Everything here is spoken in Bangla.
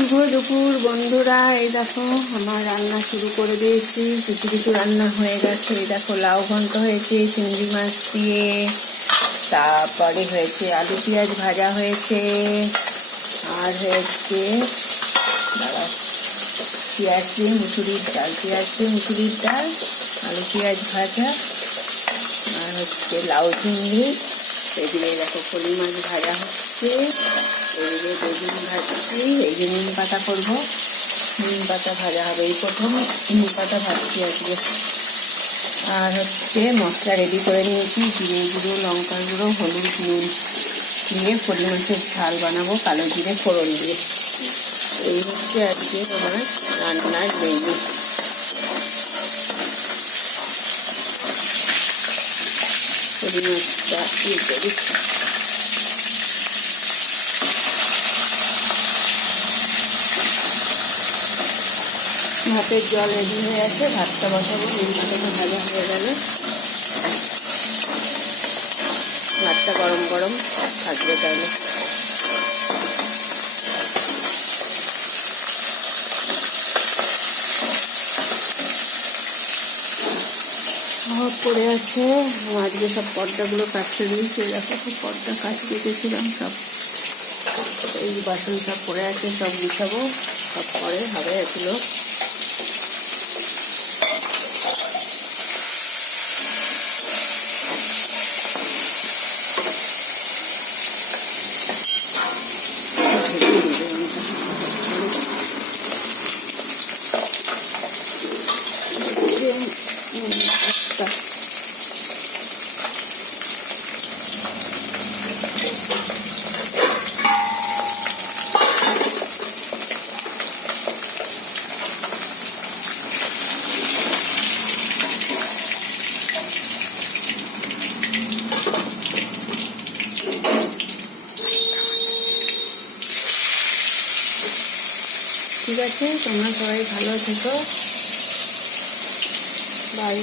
শুভ দুপুর বন্ধুরা। এই দেখো আমার রান্না শুরু করে দিয়েছি। কিছু কিছু রান্না হয়ে গেছে। এই দেখো লাউ ঘন্ট হয়েছে চিংড়ি মাছ দিয়ে, তারপরে হয়েছে আলু পেঁয়াজ ভাজা হয়েছে, আর হয়েছে পেঁয়াজ দিয়ে মুসুরির ডাল, আলু পেঁয়াজ ভাজা, আর হচ্ছে লাউ চিংড়ি। এদিকে দেখো ফলি মাছ ভাজা হচ্ছে, এদিকে বেগুন ভাজছি। এই যে নিম পাতা করবো, নিম পাতা ভাজা হবে। এই প্রথম নিম পাতা ভাজছি আজকে। আর হচ্ছে মশলা রেডি করে নিয়েছি, জিরে গুঁড়ো, লঙ্কা গুঁড়ো, হলুদ, নুন দিয়ে ফলি মাছের ঝাল বানাবো কালো জিরে ফোড়ন দিয়ে। এই হচ্ছে আজকে আমার রান্নার মেনু। ফলি মাছটা দিয়ে দিচ্ছি। ভাতের জল রেডি হয়ে আছে, ভাতটা বসাবো। নিম পাতাটা ভাজা হয়ে গেল, ভাতটা গরম গরম থাকবে তাহলে। সব পড়ে আছে, আজকে সব পর্দাগুলো কাটতে দিয়েছে। দেখো সব পর্দা কাছে রেখেছিলাম, সব এই বাসন সব পড়ে আছে, সব গুছাবো, সব পরে হবে এগুলো। ঠিক আছে, তোমরা সবাই ভালো থেকো, বাই।